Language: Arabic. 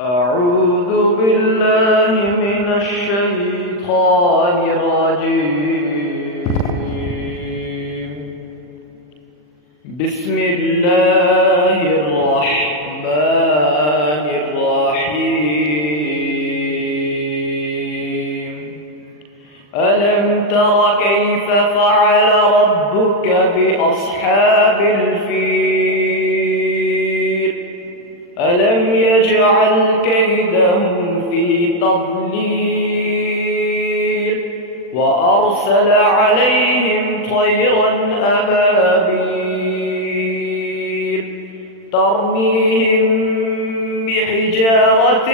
أعوذ بالله من الشيطان الرجيم. بسم الله الرحمن الرحيم. ألم تر كيف فعل ربك بأصحاب الفيل؟ ألم يجعل كيدهم في تضليل وأرسل عليهم طيرا أبابيل ترميهم بحجارة